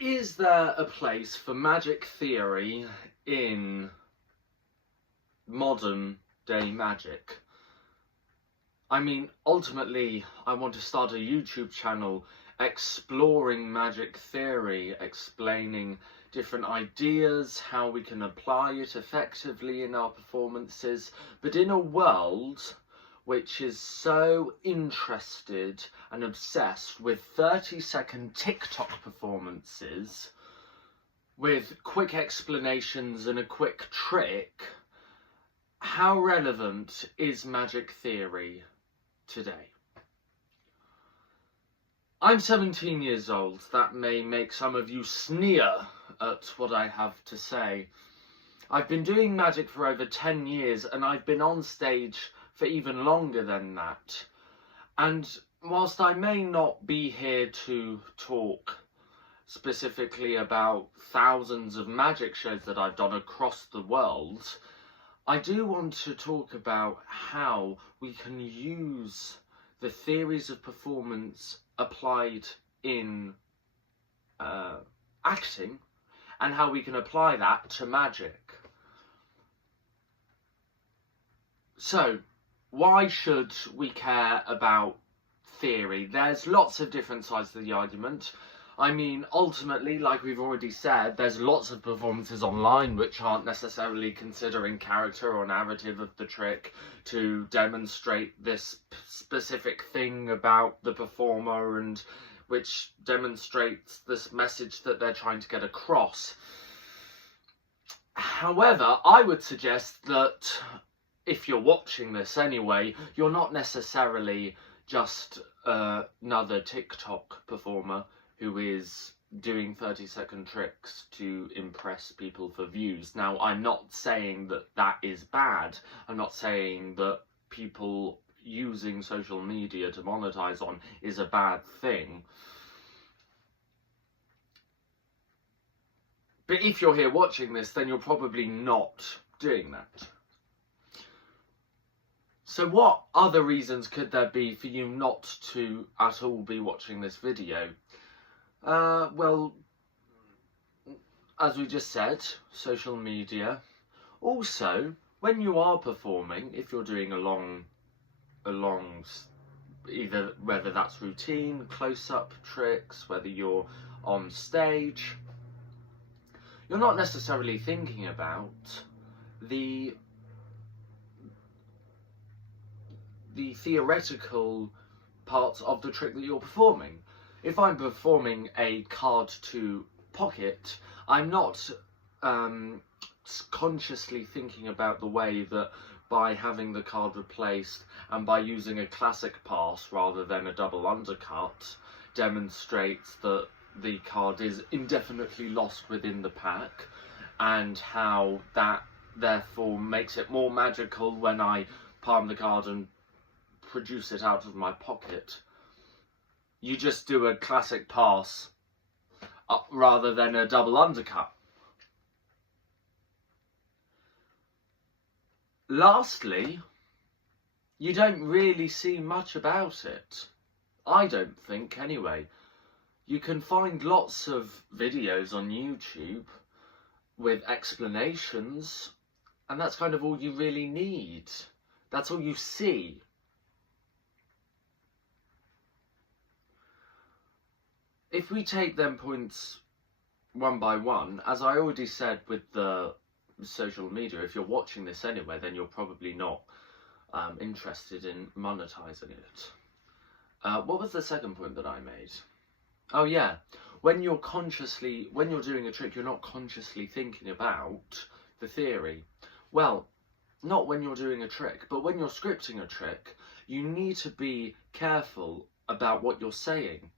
Is there a place for magic theory in modern day magic? I mean, ultimately, I want to start a YouTube channel exploring magic theory, explaining different ideas, how we can apply it effectively in our performances, but in a world which is so interested and obsessed with 30-second TikTok performances, with quick explanations and a quick trick, how relevant is magic theory today? I'm 17 years old. That may make some of you sneer at what I have to say. I've been doing magic for over 10 years and I've been on stage for even longer than that. And whilst I may not be here to talk specifically about thousands of magic shows that I've done across the world, I do want to talk about how we can use the theories of performance applied in acting and how we can apply that to magic. So, why should we care about theory? There's lots of different sides to the argument. I mean, ultimately, like we've already said, there's lots of performances online which aren't necessarily considering character or narrative of the trick to demonstrate this specific thing about the performer and which demonstrates this message that they're trying to get across. However, I would suggest that if you're watching this anyway, you're not necessarily just another TikTok performer who is doing 30-second tricks to impress people for views. Now, I'm not saying that that is bad. I'm not saying that people using social media to monetize on is a bad thing. But if you're here watching this, then you're probably not doing that. So what other reasons could there be for you not to at all be watching this video? Well, as we just said, social media. Also, when you are performing, if you're doing a long, either whether that's routine, close-up tricks, whether you're on stage, you're not necessarily thinking about the theoretical parts of the trick that you're performing. If I'm performing a card to pocket, I'm not consciously thinking about the way that by having the card replaced and by using a classic pass rather than a double undercut demonstrates that the card is indefinitely lost within the pack, and how that therefore makes it more magical when I palm the card and produce it out of my pocket. You just do a classic pass rather than a double undercut. Lastly, you don't really see much about it. I don't think, anyway. You can find lots of videos on YouTube with explanations, and that's kind of all you really need. That's all you see. If we take them points one by one, as I already said with the social media, if you're watching this anyway, then you're probably not interested in monetizing it. What was the second point that I made? Oh yeah, when you're doing a trick, you're not consciously thinking about the theory. Well, not when you're doing a trick, but when you're scripting a trick, you need to be careful about what you're saying.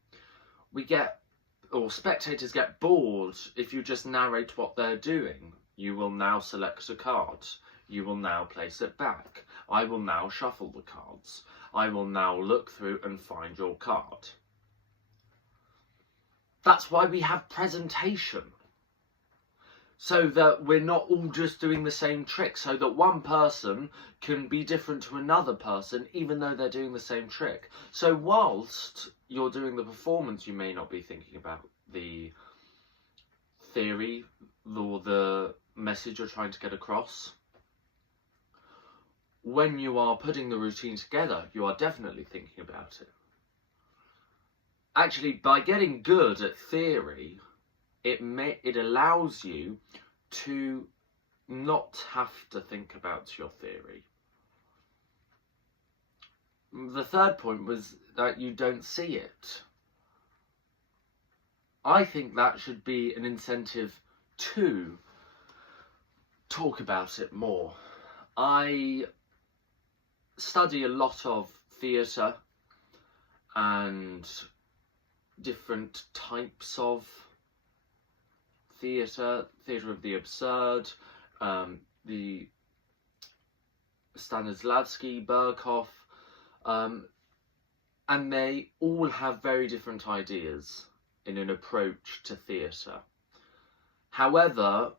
Spectators get bored if you just narrate what they're doing. You will now select a card. You will now place it back. I will now shuffle the cards. I will now look through and find your card. That's why we have presentation. So that we're not all just doing the same trick, so that one person can be different to another person even though they're doing the same trick. So whilst you're doing the performance, you may not be thinking about the theory or the message you're trying to get across. When you are putting the routine together, you are definitely thinking about it. Actually, by getting good at theory, it allows you to not have to think about your theory. The third point was that you don't see it. I think that should be an incentive to talk about it more. I study a lot of theatre and different types of theatre of the absurd, the Stanislavski, Berkhoff, and they all have very different ideas in an approach to theatre. However,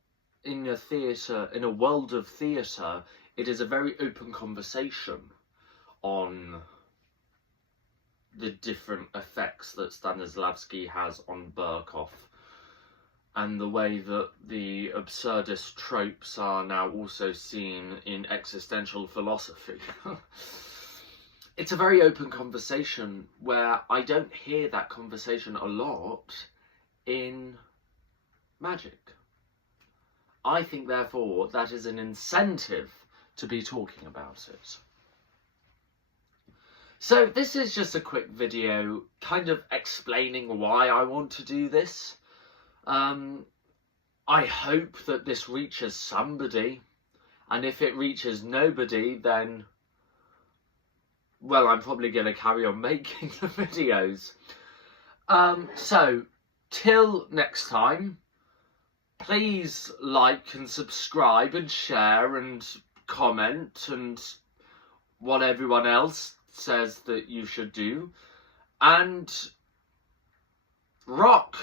in a world of theatre, it is a very open conversation on the different effects that Stanislavski has on Berkhoff, and the way that the absurdist tropes are now also seen in existential philosophy. It's a very open conversation where I don't hear that conversation a lot in magic. I think, therefore, that is an incentive to be talking about it. So this is just a quick video kind of explaining why I want to do this. I hope that this reaches somebody, and if it reaches nobody, then, well, I'm probably going to carry on making the videos. So, till next time, please like and subscribe and share and comment and what everyone else says that you should do. And rock!